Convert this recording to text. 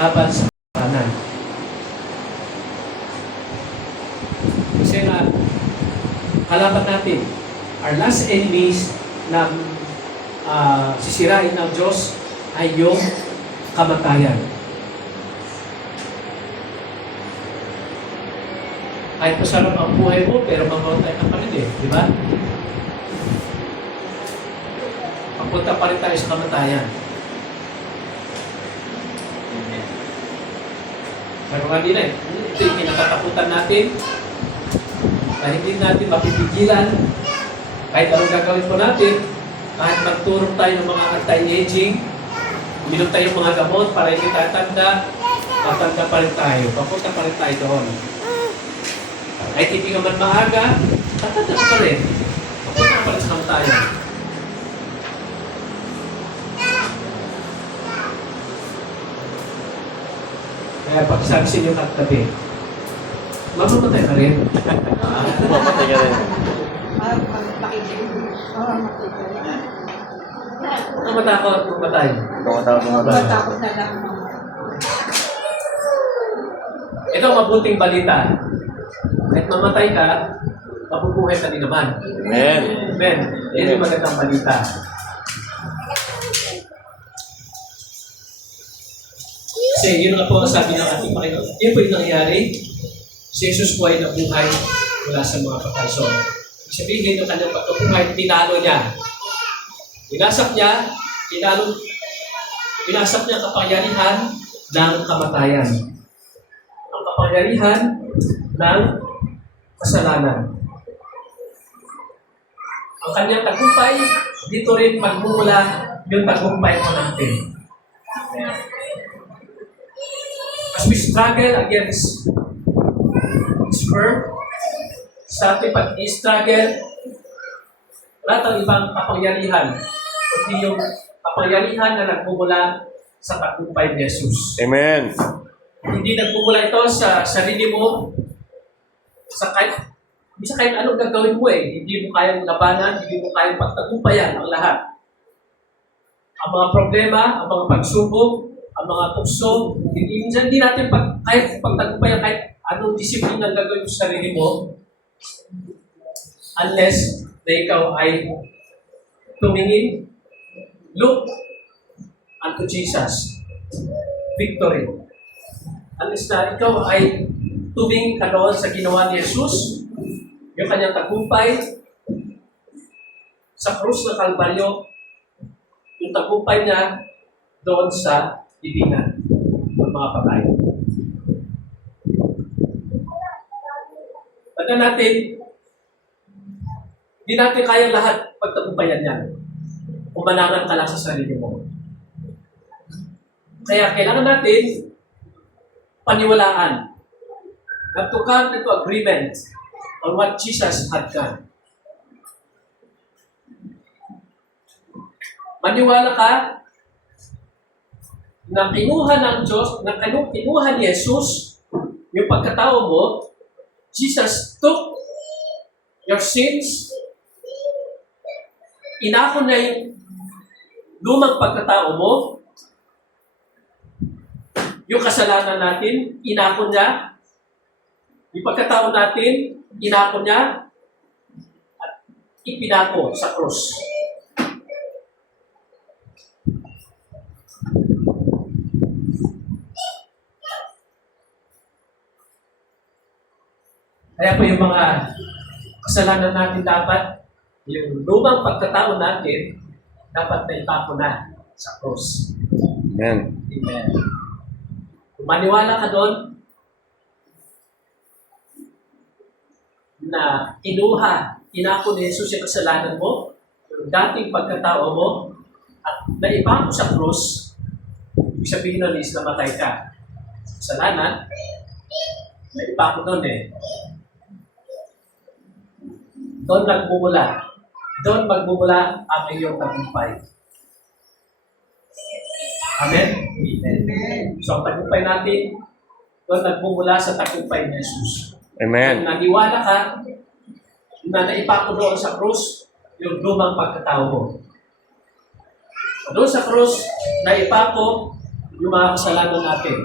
laban sa kasalanan. Kasi nga, kalaban natin, our last enemies na sisirain ng Diyos ay yung kamatayan. Kahit masarap ang buhay mo, pero mamamatay ka pa rin eh. Di ba? Papunta pa rin tayo sa kamatayan. Sabi nga nila eh, ito yung kinakatakutan natin na hindi natin mapipigilan kahit anong gagawin po natin, kahit magturong tayo ng mga anti-aging, uminom tayo ng mga gamot para hindi tatanda, matanda pa rin tayo, papunta pa rin tayo doon. Kahit hindi naman maaga, tatanda pa rin. Papunta pa rin sa kamatayan. Kaya pagsaksi niyo katabi, mamamatay ka rin. Mamatay ka rin. Huwag matakot, mamatay. Matakot na lang. Ito ang mabuting balita. Kahit mamatay ka, mabubuhay ka din naman. Amen. Amen. Yan yung magandang balita. Kasi yun nga po ang sabi ng ating Panginoon. Yun po yung nangyari. Si Jesus po ay nabuhay mula sa mga patay. So, sabihin ng kanyang pagkabuhay, tinalo niya. Binasak niya ang kapangyarihan ng kamatayan. Ang kapangyarihan ng kasalanan. Ang kanyang tagumpay, dito rin magmumula yung tagumpay ko natin. As we struggle against sperm, sa ating pag-i-struggle, lahat ng ibang kapangyarihan, kundi yung kapangyarihan na nagmumula sa tagumpay ni Jesus. Amen. Hindi nagmumula ito sa sarili mo, sa kahit anong gagawin mo eh. Hindi mo kayang labanan, hindi mo kayang pagtagumpayan ang lahat. Ang mga problema, ang mga pagsubok, ang mga tukso, hindi natin kahit pagtagumpayan, kahit anong disiplina ang gagawin mo sa sarili mo, unless na ikaw ay tumingin, look unto Jesus. Victory. Unless na ikaw ay tumingin ka doon sa ginawa ni Jesus, yung kanyang tagumpay sa krus ng Kalbaryo, yung tagumpay niya doon sa libingan ng mga patay. Tanda natin, hindi natin kaya lahat pagtagumpayan yan. Umanangan ka lang sa sarili mo. Kaya kailangan natin paniwalaan. Not to come into agreement on what Jesus had done. Maniwala ka na kinuha ng Diyos, na kinuha ni Jesus yung pagkatao mo. Jesus took your sins, inako na yung lumang pagkatao mo, yung kasalanan natin, inako niya, yung pagkatao natin, inako niya, at ipinako sa krus. Kaya po yung mga kasalanan natin dapat, yung lumang pagkatao natin, dapat na ipako na sa cross. Amen. Amen. Kung maniwala ka doon, na inako ni Jesus yung kasalanan mo, yung dating pagkatao mo, at naipako sa cross, ibig sabihin nun is namatay ka. Kasalanan, naipako doon eh. Doon magmumula ang iyong tagumpay. Amen? Amen. So, ang tagumpay natin, doon nagmumula sa tagumpay ni Jesus. Amen. Kung naniwala ka na naipako doon sa krus, yung lumang pagkatao mo. Doon sa krus, naipako yung mga kasalanan natin.